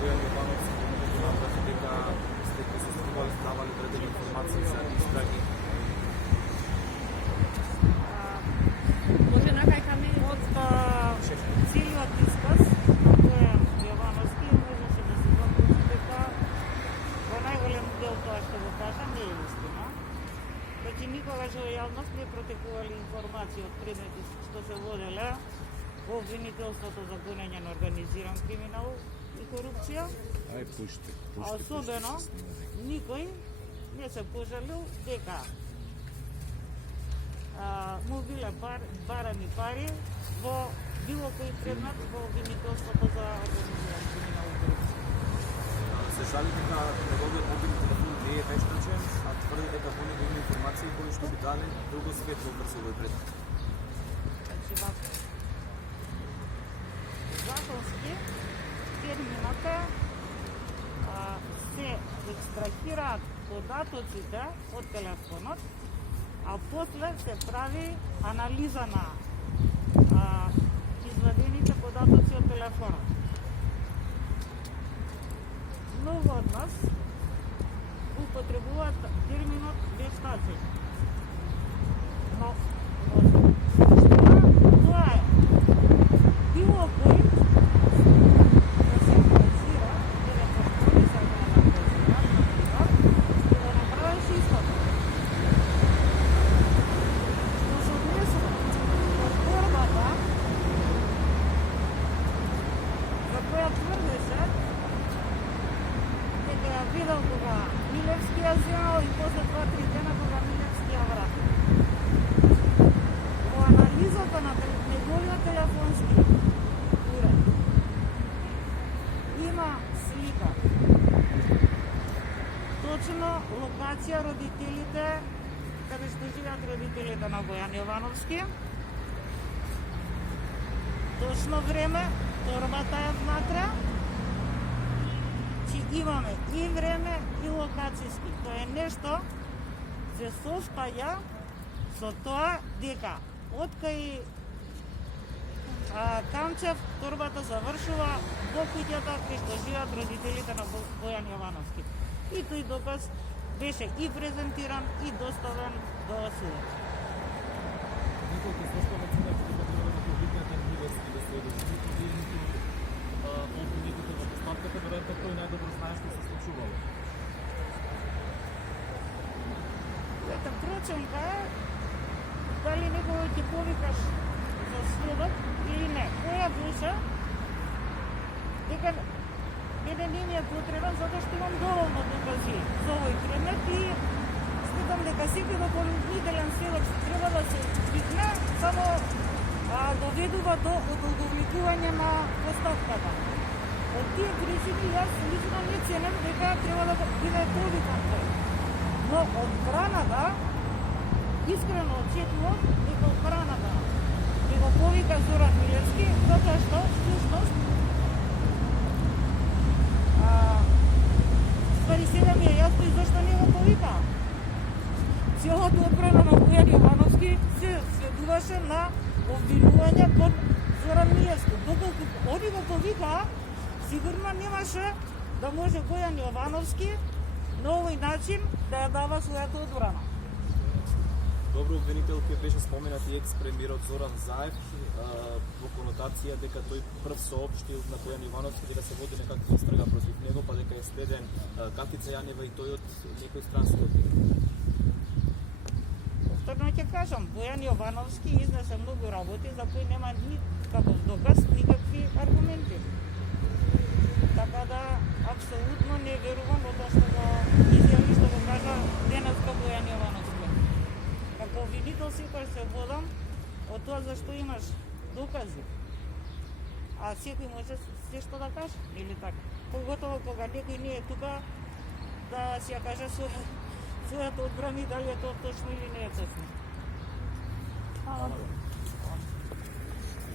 Бојан Јовановски го направи дека сте присуствували, давали одредени информации за истраги. Може накај ми од целиот исказ на Бојан Јовановски можеше да се заклучи дека во најголем дел тоа што го кажа не е истина. Значи никогаш во јавност не протекували информации од предмети што се воделе во обвинителството за гонење на организиран криминал и корупција. А особено никој не се пожалил дека му биле барани пари во било кој предмет во обвинителството за организиран криминал и корупција. Се жали дека неговиот мобилен телефон не е вештачен, а тврди дека во него има информации кои што би дали друго светло врз овој предмет. Значи, законски термината се екстрахираат податоците од телефонот, а после се прави анализа на извадените податоци од телефонот. Многу од нас употребуваат терминот вештачење. Но тоа е било кој да се анalizира, да ја контролиса на и да направиш истото. Што се однесува од борбата за која тврдеше дека ја видел кога Милевски ја земал и после 2-3 дена кога Милевски ја врати. Во анализата на неговиот телефонски уред има слика. Точно локација родителите, каде што живеат родителите на Бојан Јовановски. Точно време, торбата е внатре. Имаме и време и локацијски. Тоа е нешто се совпаѓа со тоа дека откај Камчев торбата завршува во куќата кај што живеат родителите на Бојан Јовановски. И тој доказ беше и презентиран и доставен до судот. Неколку составници на дека треба да повикнат Милевски да се одобри. Одборниките во постапката, веројатно тој најдобро знае што се случувало. Ета проценка е дали некој ќе повикаш за сведок или не. Која беше дека мене не ми е потребен затоа што имам доволно докази за овој предмет и сметам дека секој дополнителен сведок треба да се викне само доведува до одолговлекување на постапката. Од тие причини јас лично не ценам дека треба да биде повикан тој. Но одбраната искрено очекувам дека одбраната ќе го повика Зоран Милевски, затоа што всушност ствари сега ми е јасно и зашто не го повика. Целата одбрана на Бојан Јовановски се сведуваше на обвинување кон Зоран Милевски. Доколку они го повикаа, сигурно немаше да може Бојан Јовановски на овој начин да ја дава својата одбрана. Добро, обвинителки беше споменат и екс-премиерот Зоран Заев во конотација дека тој прв соопштил на Бојан Јовановски дека се води некаква истрага против него, па дека е следен Катица Јанева и тој од некој странски одбор. Повторно ќе кажам, Бојан Јовановски изнесе многу работи за кои нема никаков доказ, никакви аргументи. Така да, апсолутно не верувам во тоа што го изјави, што го кажа денеска Бојан Јовановски. Како обвинител секој се водам од тоа зашто имаш докази. А секој може се што да каже, или така. Поготово кога некој не е тука да си ја каже својата одбрана и дали е тоа точно или не е точно.